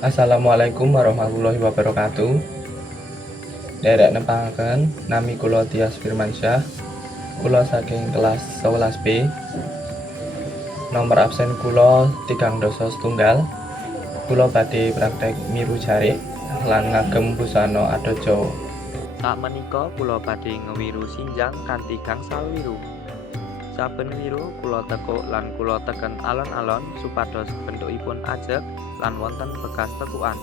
Assalamualaikum warahmatullahi wabarakatuh. Derek nepangaken nami kula Tias Firmansyah. Kula saking kelas 11B. Nomor absen kula tigang dosa setunggal. Kula badhe praktek miru jarik lan ngagem busana adat Jawa. Sakmenika kula badhe ngewiru sinjang kanthi gangsal wiru. Saben wiru kula tekuk lan kula teken alon-alon supados bentukipun ajeg lan wonten bekas tekukan.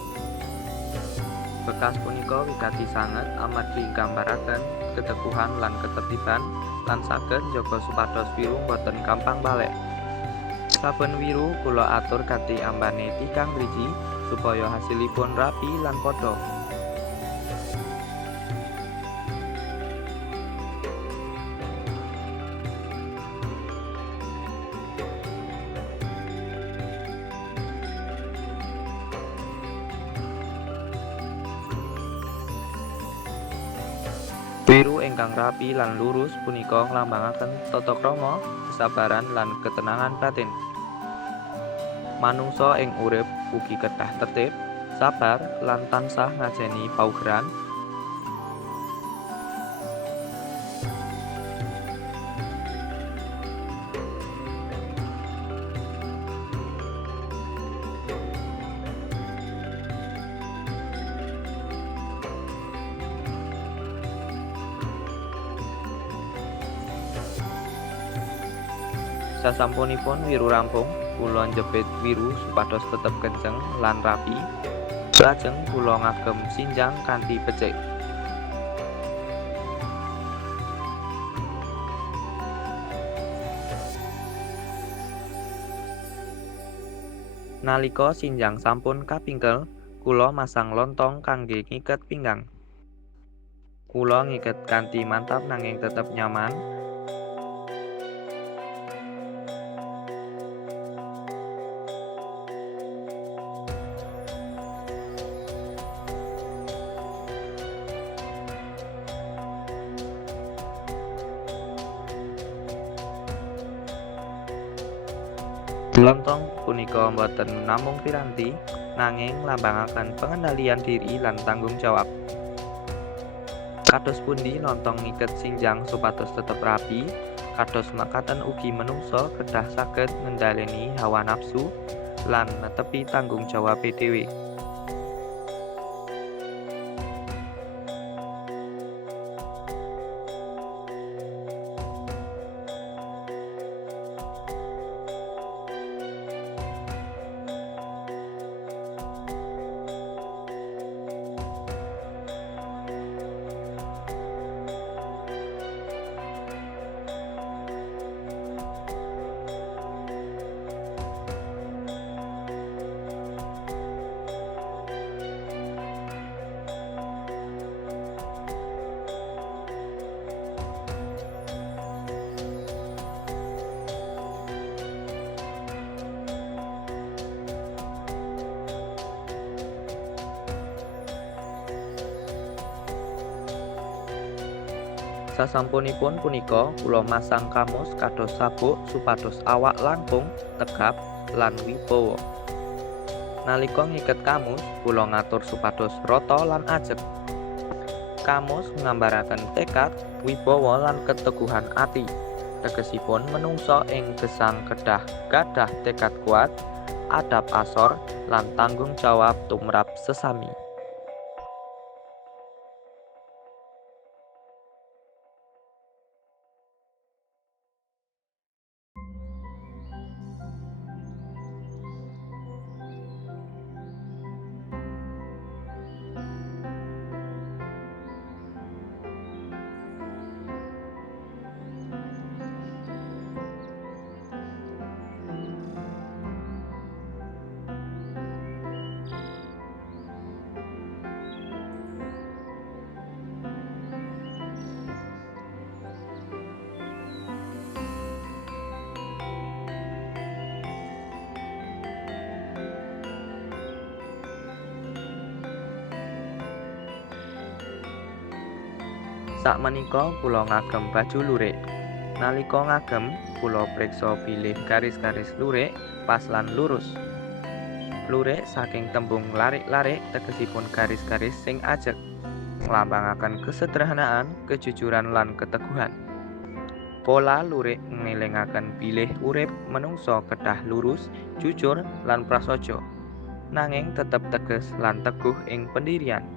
Bekas punika wigati sanget amargi nggambaraken keteguhan lan ketertiban lan saged njaga supados wiru boten gampang balik. Saben wiru kula atur kanthi ambane tigang driji supaya hasilipun rapi lan padha. Wiru ingkang rapi lan lurus punika nglambangaken tata krama, kesabaran lan ketenangan batin. Manungsa ing urip ugi kedah tertib, sabar lan tansah ngajeni paugeran. Sasampunipun wiru rampung, kula njepit wiru supados tetep kenceng lan rapi. Lajeng kula ngagem sinjang kanthi becik. Nalika sinjang sampun kapingkel, kula masang lontong kangge ngiket pinggang. Kula ngiket kanthi mantap nanging tetep nyaman. Lontong punika boten namung piranti, nanging nglambangaken pengendalian diri lan tanggung jawab. Kados pundi lontong ngiket sinjang supados tetep rapi, kados makaten ugi menungsa kedah saged ngendhaleni hawa nafsu lan netepi tanggung jawab dhewe. Sasampunipun punika kula masang kamus kados sabuk supados awak langkung, tegap lan wibawa. Nalika ngiket kamus, kula ngatur supados rata lan ajeg. Kamus nggambaraken tekad, wibawa lan keteguhan ati. Tegesipun menungsa ing gesang kedah gadah tekad kuat, adab asor lan tanggung jawab tumrap sesami. Sakmenika kula ngagem baju lurik. Nalika ngagem, kula priksa bilih garis-garis lurik pas lan lurus. Lurik saking tembung larik-larik tegesipun garis-garis sing ajeg nglambangaken kesederhanaan, kejujuran lan keteguhan. Pola lurik ngelingaken bilih urip menungsa kedah lurus, jujur lan prasaja. Nanging tetep teges lan teguh ing pendirian.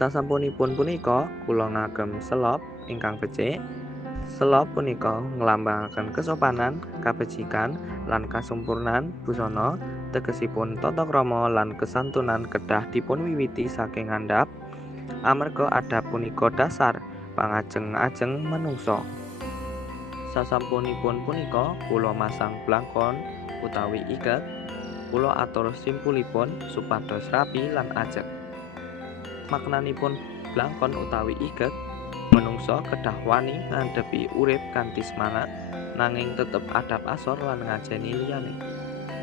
Sasampunipun punika kula ngagem selop ingkang becik. Selop punika nglambangaken kesopanan, kabecikan, lan kasumpurnan busana tegesipun tata krama lan kesantunan kedah dipunwiwiti saking ngandhap amarga adab punika dasar pangajeng-ajeng manungsa. Sasampunipun punika kula masang blangkon utawi iket, kula atur simpulipun supados rapi lan ajeg. Maknanipun blangkon utawi iket menungsa kedah wani ngadhepi urip kanthi semangat nanging tetep adab asor lan ngajeni liyane.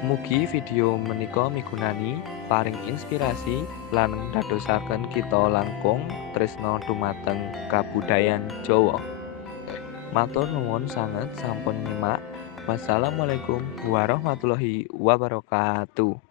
Mugi video menika migunani, paring inspirasi lan ndadosaken kita langkung tresna dhumateng kabudayan Jawa. Matur nuwun sanget sampun nyimak. Wassalamualaikum warahmatullahi wabarakatuh.